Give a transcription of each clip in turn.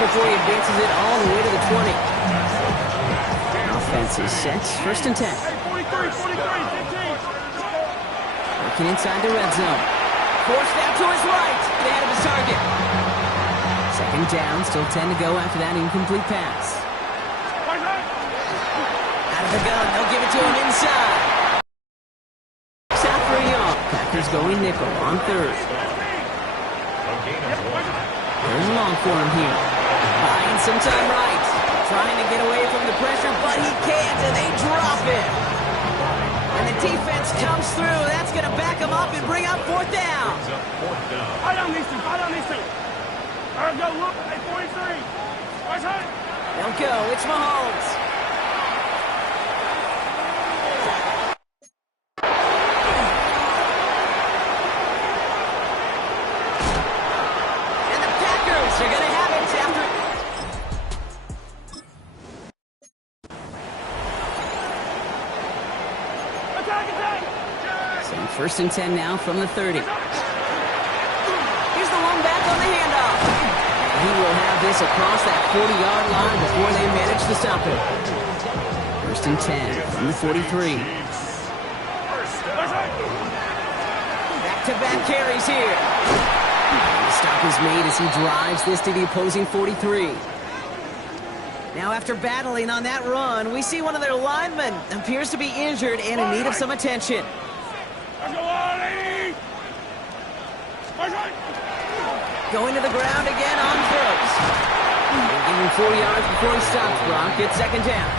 before he advances it all the way to the 20. Offense is set. First and 10. Working inside the red zone. Forced out to his right. Ahead of his target. Second down. Still 10 to go after that incomplete pass. Out of the gun. They'll give it to him inside. Out for a yard. Packers going nickel on third. There's long for him here. Buying some time right. Trying to get away from the pressure, but he can't, and they drop it. And the defense comes through. That's going to back him up and bring up fourth down. Fight on these two. Fight on these two. All right, go. Look. Hey, 43. Right side. They'll go. It's Mahomes. First and 10 now from the 30. Here's the one back on the handoff. He will have this across that 40-yard line before they manage to stop it. First and 10 from the 43. Back-to-back carries here. The stop is made as he drives this to the opposing 43. Now, after battling on that run, we see one of their linemen appears to be injured and in need of some attention. Going to the ground again on throws. Give him 4 yards before he stops. Brock gets second down.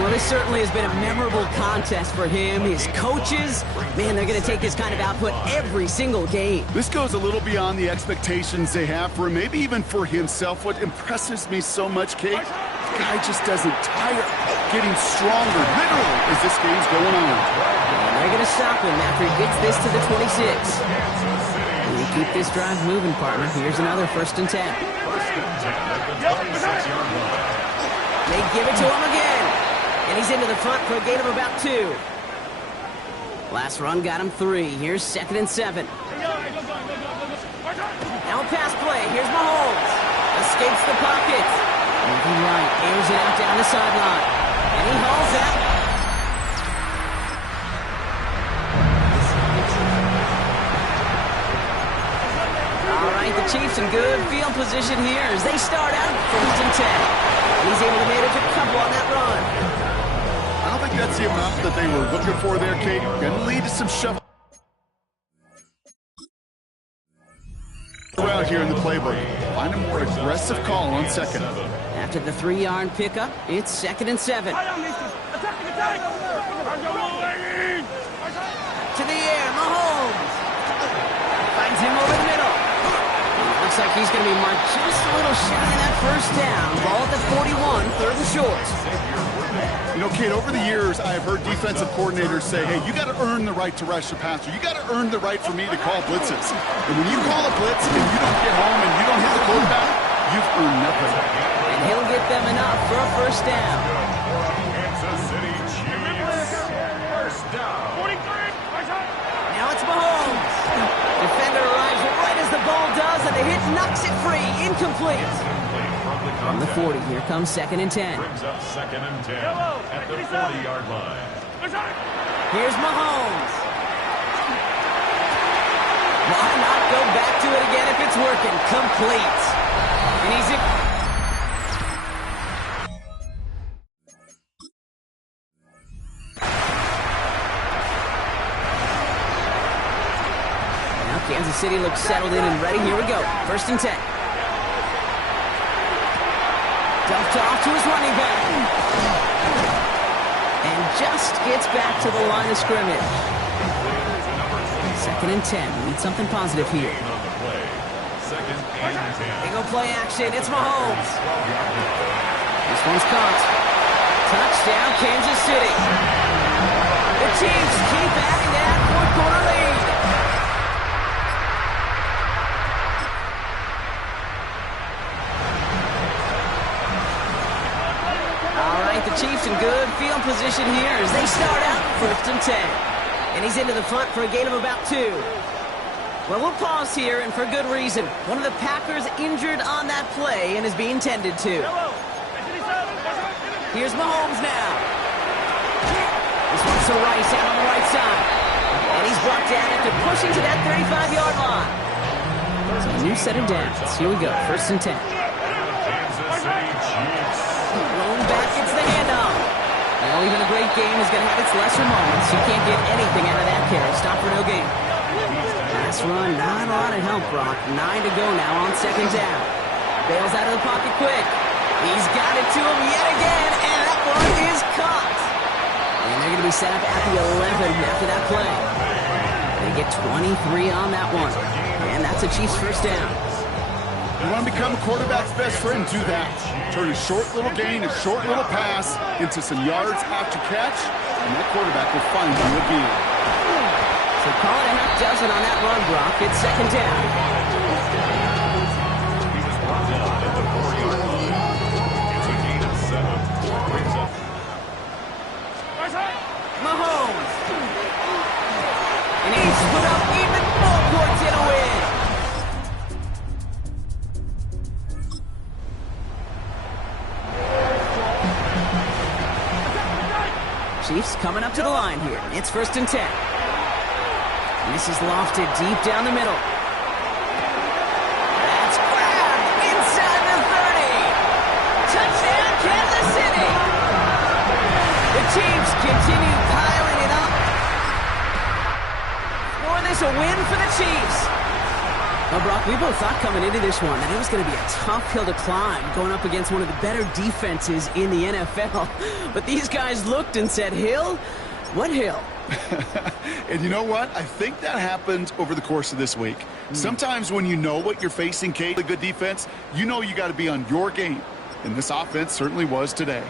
Well, this certainly has been a memorable contest for him. His coaches, man, they're going to take this kind of output every single game. This goes a little beyond the expectations they have for him, maybe even for himself. What impresses me so much, Kate, the guy just doesn't tire, getting stronger, literally, as this game's going on. And they're going to stop him after he gets this to the 26. We keep this drive moving, partner. Here's another first and 10. They give it to him again. And he's into the front for a gain of about 2. Last run got him 3. Here's second and 7. Now a pass play. Here's Mahomes. Escapes the pocket. Moving right. Airs it out down the sideline. And he hauls out. The Chiefs in good field position here as they start out first and 10. He's able to manage a couple on that run. I don't think that's the amount that they were looking for there, Kate. Going to lead to some shuffle around here in the playbook. Find a more aggressive call on second. After the 3-yard pickup, it's second and 7. To the air, Mahomes. Finds him over the middle. Looks like he's going to be marked just a little shy of that first down. Ball at the 41, third and short. You know, Kate, over the years, I've heard defensive coordinators say, hey, you got to earn the right to rush the passer. You got to earn the right for me to call blitzes. And when you call a blitz and you don't get home and you don't hit the quarterback, you've earned nothing. And he'll get them enough for a first down. Now it's Mahomes. Defender arrives right as the ball does, and the hit knocks it free. Incomplete. From the 40, here comes second and 10. Brings up second and 10 at the 40-yard line. Here's Mahomes. Why not go back to it again if it's working? Complete. And he's in. Now Kansas City looks settled in and ready. Here we go. First and 10. Dumped off to his running back. And just gets back to the line of scrimmage. Second and 10. Need something positive here. They go play action. It's Mahomes. This one's caught. Touchdown, Kansas City. The Chiefs keep adding that fourth-quarter lead. All right, the Chiefs in good field position here as they start out first and 10. And he's into the front for a gain of about 2. Well, we'll pause here, and for good reason. One of the Packers injured on that play and is being tended to. Here's Mahomes now. This one's to Rice out on the right side. And he's brought down after pushing to that 35-yard line. So a new set of downs. Here we go, 1st and 10. Kansas City Chiefs. Rolling back gets the handoff. Well, even a great game is going to have its lesser moments. You can't get anything out of that carry. Stop for no gain. Pass run, not a lot of help, Brock. 9 to go now on 2nd down. Bails out of the pocket quick. He's got it to him yet again, and that one is caught. And they're going to be set up at the 11 after that play. They get 23 on that one. And that's a Chiefs 1st down. You want to become a quarterback's best friend, do that. Turn a short little gain, a short little pass into some yards after catch, and that quarterback will find you again. So call it a half dozen on that run, Brock. It's 2nd down. He was brought down at the 4-yard line. It's a gain of 7. Brings up Mahomes. And he's put up even more points in a win. Chiefs coming up to the line here. It's 1st and 10. And this is lofted deep down the middle. That's grabbed inside the 30. Touchdown, Kansas City. The Chiefs continue piling it up. For this, a win for the Chiefs. Well, Brock, we both thought coming into this one that it was going to be a tough hill to climb going up against one of the better defenses in the NFL. But these guys looked and said, Hill? What hill? And you know what? I think that happened over the course of this week. Sometimes when you know what you're facing, Kate, a good defense, you know you got to be on your game. And this offense certainly was today.